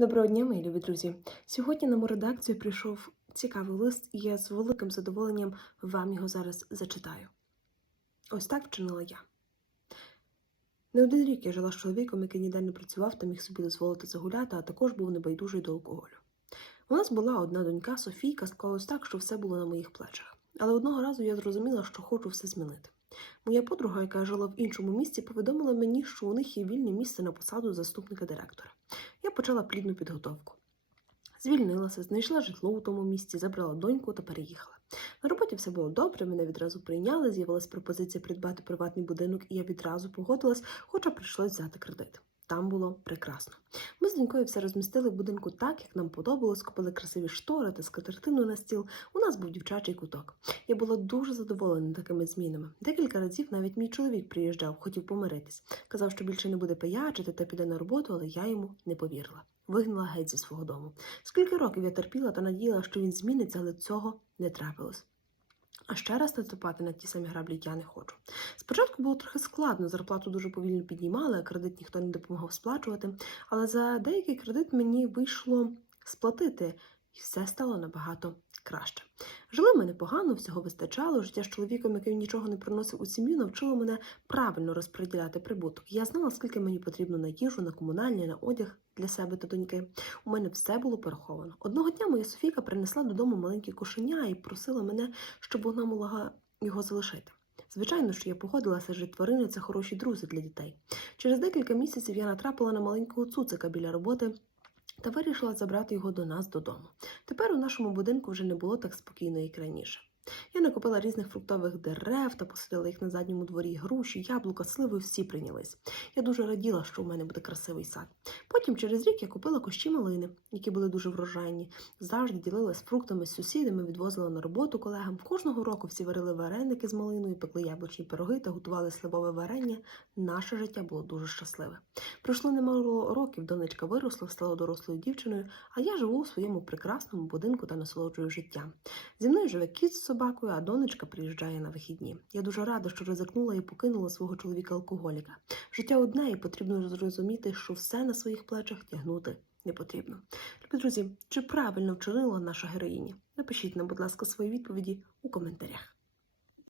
Доброго дня, мої любі друзі. Сьогодні на мою редакцію прийшов цікавий лист, і я з великим задоволенням вам його зараз зачитаю. Ось так вчинила я. Не один рік я жила з чоловіком, який ніде не працював та міг собі дозволити загуляти, а також був небайдужий до алкоголю. У нас була одна донька Софійка, склалось так, що все було на моїх плечах. Але одного разу я зрозуміла, що хочу все змінити. Моя подруга, яка жила в іншому місті, повідомила мені, що у них є вільне місце на посаду заступника директора. Я почала плідну підготовку. Звільнилася, знайшла житло у тому місці, забрала доньку та переїхала. На роботі все було добре, мене відразу прийняли, з'явилась пропозиція придбати приватний будинок, і я відразу погодилась, хоча прийшлось взяти кредит. Там було прекрасно. Ми з донькою все розмістили в будинку так, як нам подобалось, купили красиві штори та скатертину на стіл. У нас був дівчачий куток. Я була дуже задоволена такими змінами. Декілька разів навіть мій чоловік приїжджав, хотів помиритись. Казав, що більше не буде пиячити та піде на роботу, але я йому не повірила. Вигнала геть зі свого дому. Скільки років я терпіла та надіяла, що він зміниться, але цього не трапилось. А ще раз наступати на ті самі граблі я не хочу. Спочатку було трохи складно, зарплату дуже повільно піднімали, кредит ніхто не допомагав сплачувати. Але за деякий кредит мені вийшло сплатити, і все стало набагато краще. Жили ми непогано, всього вистачало. Життя з чоловіком, який нічого не приносив у сім'ю, навчило мене правильно розподіляти прибуток. Я знала, скільки мені потрібно на їжу, на комунальні, на одяг для себе та доньки. У мене все було пораховано. Одного дня моя Софійка принесла додому маленьке кошеня і просила мене, щоб вона могла його залишити. Звичайно, що я погодилася, адже тварини це хороші друзі для дітей. Через декілька місяців я натрапила на маленького цуцика біля роботи та вирішила забрати його до нас додому. Тепер у нашому будинку вже не було так спокійно, як раніше. Я накопила різних фруктових дерев та посадила їх на задньому дворі груші, яблука, сливи, всі прийнялись. Я дуже раділа, що у мене буде красивий сад. Потім через рік я купила кущі малини, які були дуже врожайні. Завжди ділилась фруктами з сусідами, відвозила на роботу колегам. Кожного року всі варили вареники з малиною, пекли яблучні пироги та готували сливове варення. Наше життя було дуже щасливе. Пройшло немало років, донечка виросла, стала дорослою дівчиною, а я живу у своєму прекрасному будинку та насолоджую життям. Зі мною живе кіт з собакою, а донечка приїжджає на вихідні. Я дуже рада, що ризикнула і покинула свого чоловіка алкоголіка. Життя одне, і потрібно зрозуміти, що все на своїх плечах тягнути не потрібно. Любі друзі, чи правильно вчинила наша героїня? Напишіть нам, будь ласка, свої відповіді у коментарях.